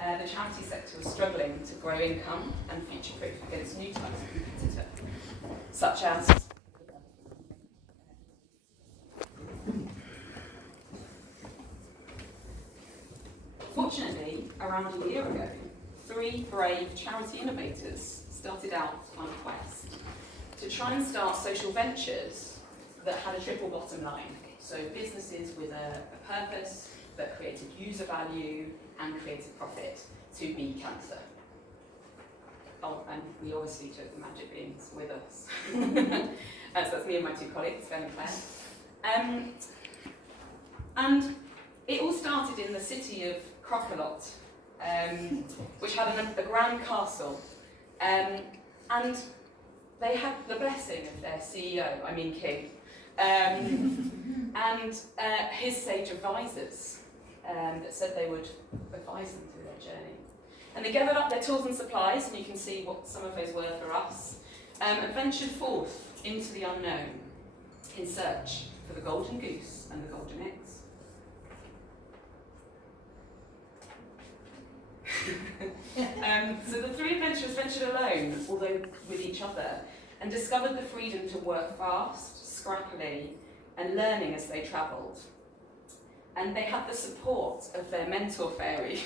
the charity sector was struggling to grow income and future-proof against new types of competitor, such as fortunately, around a year ago, 3 brave charity innovators started out on a quest to try and start social ventures that had a triple bottom line. So businesses with a purpose that created user value and created profit to beat cancer. Oh, and we obviously took the magic beans with us. So that's me and my 2 colleagues, Ben and Claire. And it all started in the city of Crocolot, which had a grand castle. And they had the blessing of their CEO, I mean King, and his sage advisors that said they would advise them through their journey. And they gathered up their tools and supplies, and you can see what some of those were for us, and ventured forth into the unknown in search for the golden goose and the golden eggs. So the 3 adventurers ventured alone, although with each other, and discovered the freedom to work fast, scrappily, and learning as they travelled. And they had the support of their mentor fairies,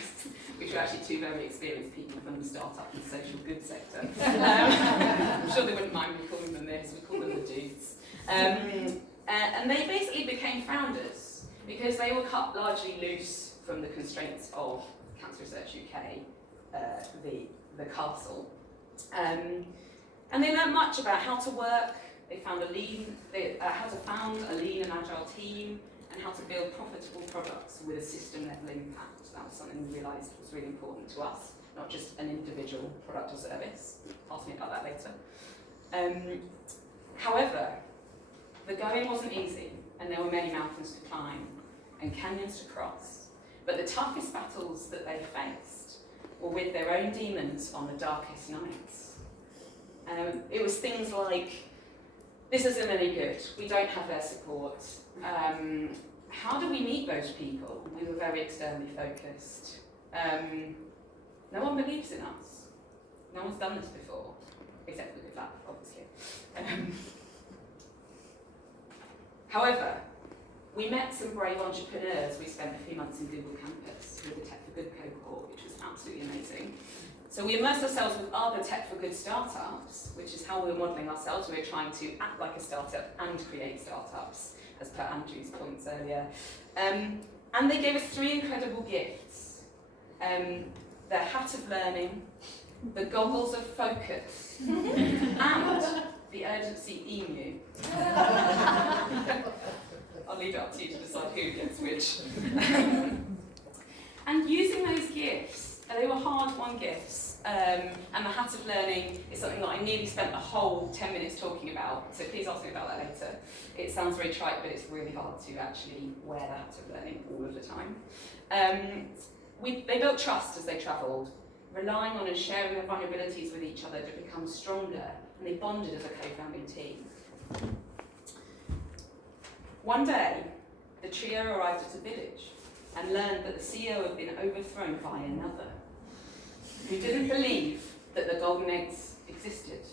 which were actually 2 very experienced people from the startup and social goods sector. I'm sure they wouldn't mind me calling them this, we call them the dudes. And they basically became founders because they were cut largely loose from the constraints of Cancer Research UK, the castle. And they learned much about how to work, they found how to found a lean and agile team, and how to build profitable products with a system-level impact. That was something we realised was really important to us, not just an individual product or service. Ask me about that later. However, the going wasn't easy, and there were many mountains to climb and canyons to cross. But the toughest battles that they faced were with their own demons on the darkest nights. It was things like, this isn't any good, we don't have their support. How do we meet those people? We were very externally focused. No one believes in us. No one's done this before, except for the good luck, obviously. However, we met some brave entrepreneurs. We spent a few months in Google Campus with the Tech for Good cohort, which was absolutely amazing. So we immersed ourselves with other Tech for Good startups, which is how we were modelling ourselves. We were trying to act like a startup and create startups, as per Andrew's points earlier. And they gave us 3 incredible gifts. The hat of learning, the goggles of focus, and the urgency emu. I'll leave it up to you to decide who gets which. And using those gifts, they were hard-won gifts, and the hat of learning is something that I nearly spent the whole 10 minutes talking about, so please ask me about that later. It sounds very trite, but it's really hard to actually wear the hat of learning all of the time. They built trust as they travelled, relying on and sharing their vulnerabilities with each other to become stronger, and they bonded as a co-founding team. One day, the trio arrived at a village and learned that the CEO had been overthrown by another, who didn't believe that the golden eggs existed.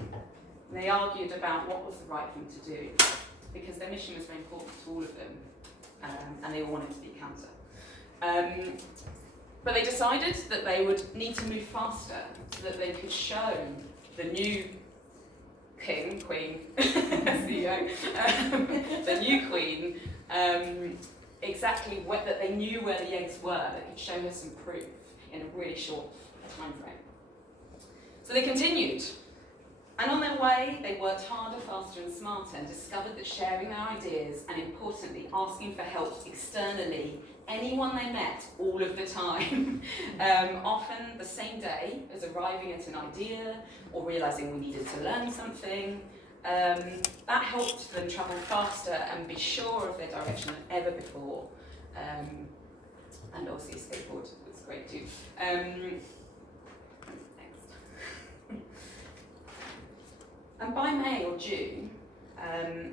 And they argued about what was the right thing to do, because their mission was very important to all of them, and they all wanted to beat cancer. But they decided that they would need to move faster so that they could show the new king, queen, CEO, the new queen, exactly that they knew where the eggs were, that could show her some proof in a really short time frame. So they continued, and on their way, they worked harder, faster and smarter, and discovered that sharing their ideas, and importantly, asking for help externally, anyone they met all of the time, often the same day as arriving at an idea or realising we needed to learn something, that helped them travel faster and be sure of their direction than ever before. And obviously a skateboard was great too. Next. And by May or June,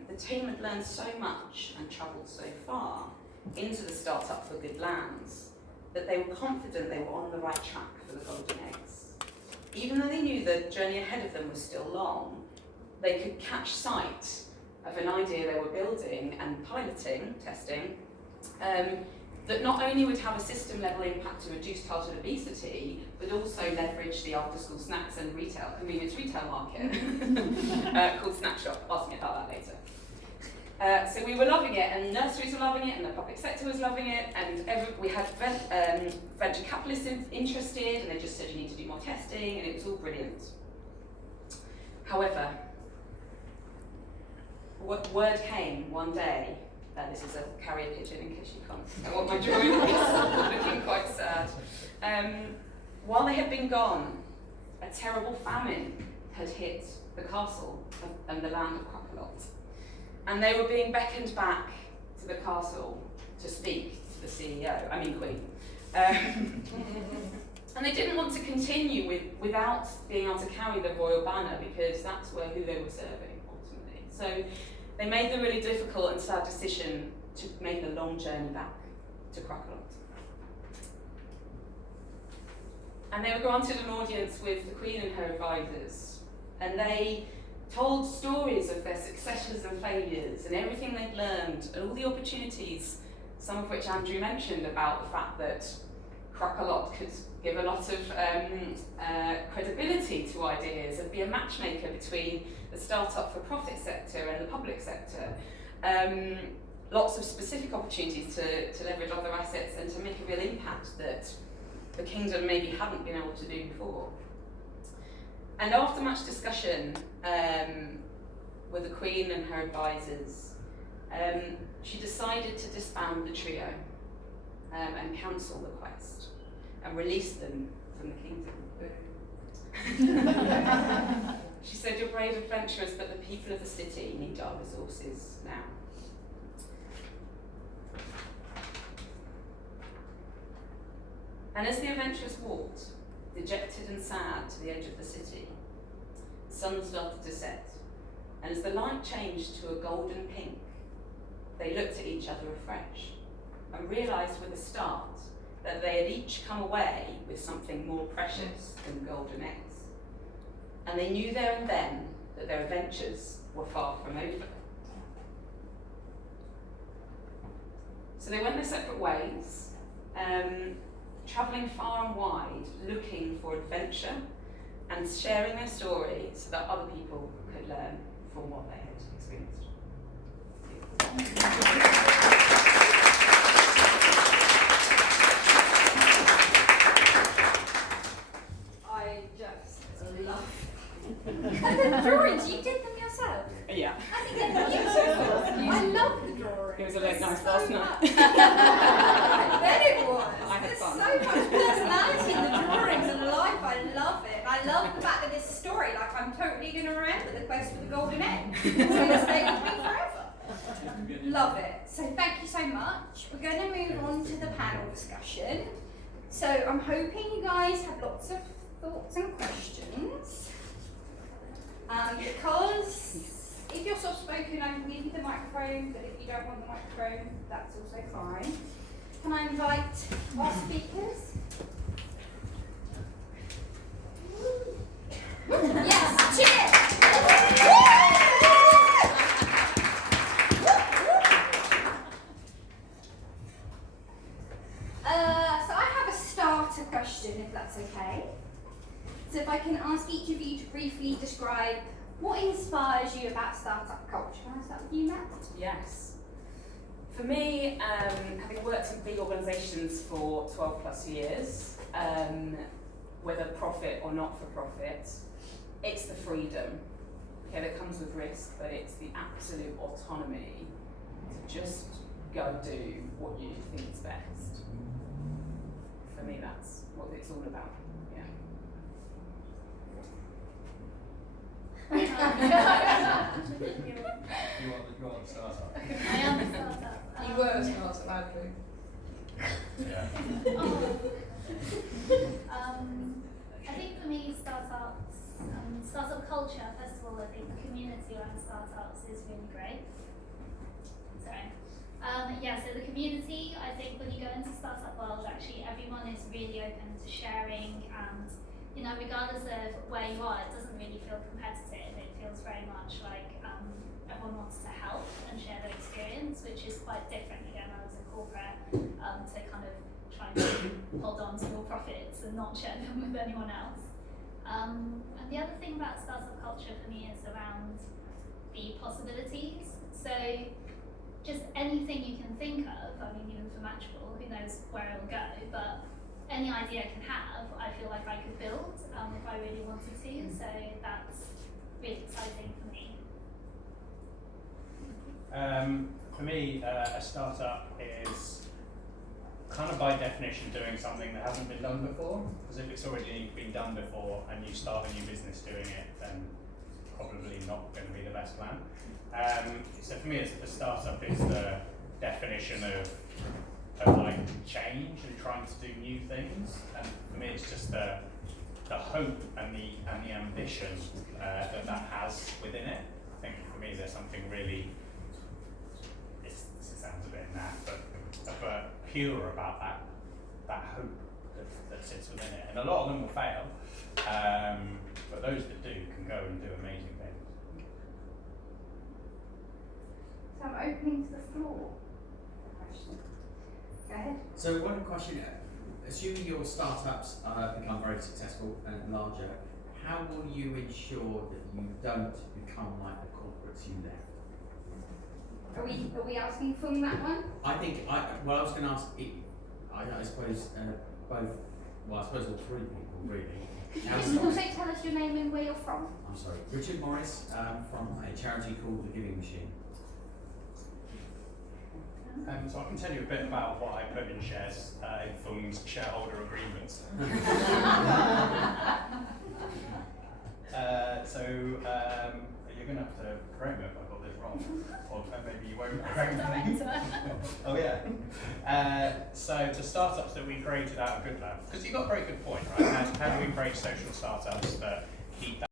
the team had learned so much and travelled so far into the Startup for Good lands, that they were confident they were on the right track for the golden eggs. Even though they knew the journey ahead of them was still long, they could catch sight of an idea they were building and piloting, testing, that not only would have a system-level impact to reduce childhood obesity, but also leverage the after-school snacks and convenience retail market called Snack Shop. Ask me about that later. So we were loving it, and nurseries were loving it, and the public sector was loving it, and we had venture capitalists interested, and they just said you need to do more testing, and it was all brilliant. However, word came one day. This is a carrier pigeon in case you can't know what my drawing is, looking quite sad. While they had been gone, a terrible famine had hit the castle and the land of Quackalot. And they were being beckoned back to the castle to speak to the CEO, Queen. And they didn't want to continue without being able to carry the royal banner, because that's who they were serving, ultimately. So they made the really difficult and sad decision to make the long journey back to Quackalot. And they were granted an audience with the Queen and her advisors, and they told stories of their successes and failures and everything they'd learned and all the opportunities, some of which Andrew mentioned, about the fact that Quackalot could give a lot of credibility to ideas and be a matchmaker between the start-up for-profit sector and the public sector. Lots of specific opportunities to leverage other assets and to make a real impact that the kingdom maybe hadn't been able to do before. And after much discussion with the Queen and her advisors, she decided to disband the trio and cancel the quest and release them from the kingdom. She said, "You're brave adventurers, but the people of the city need our resources now." And as the adventurers walked, dejected and sad, to the edge of the city, the sun started to set, and as the light changed to a golden pink, they looked at each other afresh and realised with a start that they had each come away with something more precious than golden eggs. And they knew there and then that their adventures were far from over. So they went their separate ways, travelling far and wide, looking for adventure and sharing their story so that other people could learn from what they had experienced. I just love and the drawings, you did them yourself? Yeah. I think they're beautiful. I love the drawings. It was a late night last night. I bet it was. I had There's fun. so much personality in the drawings and life. I love it. I love the fact that this story, I'm totally going to remember the quest for the golden egg. It's going to stay with me forever. Love it. So thank you so much. We're going to move on to the panel discussion. So I'm hoping you guys have lots of thoughts and questions. Because if you're soft-spoken, I can give you the microphone, but if you don't want the microphone, that's also fine. Can I invite our speakers? Yes, cheers! So I have a starter question, if that's okay. So if I can ask each of you to briefly describe what inspires you about startup culture. Can I start with you, Matt? Yes. For me, having worked in big organisations for 12 plus years, whether profit or not for profit, it's the freedom that comes with risk, but it's the absolute autonomy to just go do what you think is best. For me, that's what it's all about. You are the startup. I am a startup. You were a startup, Andrew. Yeah. I think for me, startup culture, first of all, I think the community around startups is really great. Sorry. Yeah, so the community, I think when you go into startup world, actually everyone is really open to sharing, and you know, regardless of where you are, it doesn't really feel competitive. It feels very much like everyone wants to help and share their experience, which is quite different again when I was in corporate, to kind of try and hold on to your profits and not share them with anyone else. And the other thing about startup culture for me is around the possibilities. So just anything you can think of, I mean, even for Matchable, who knows where it'll go, but any idea I can have, I feel like I could build if I really wanted to, so that's really exciting for me. For me, a startup is kind of by definition doing something that hasn't been done before, because if it's already been done before and you start a new business doing it, then probably not going to be the best plan. So for me, a startup is the definition of like change and trying to do new things, and for me, it's just the hope and the ambition that has within it. I think for me, there's something really, it sounds a bit naff, but pure about that hope that sits within it. And a lot of them will fail, but those that do can go and do amazing things. So I'm opening to the floor. Question. Go ahead. So one question, assuming your startups become very successful and larger, how will you ensure that you don't become like the corporates you left? Are we asking from that one? I think, I was going to ask, I suppose both, well I suppose all three people really. Just also tell us your name and where you're from. I'm sorry, Richard Morris from a charity called The Giving Machine. So I can tell you a bit about what I put in shares in Fung's shareholder agreements. You're going to have to correct me if I got this wrong, or maybe you won't correct me. Oh yeah. So the startups that we created out of Good Lab, because you got a very good point, right? How do we create social startups that keep that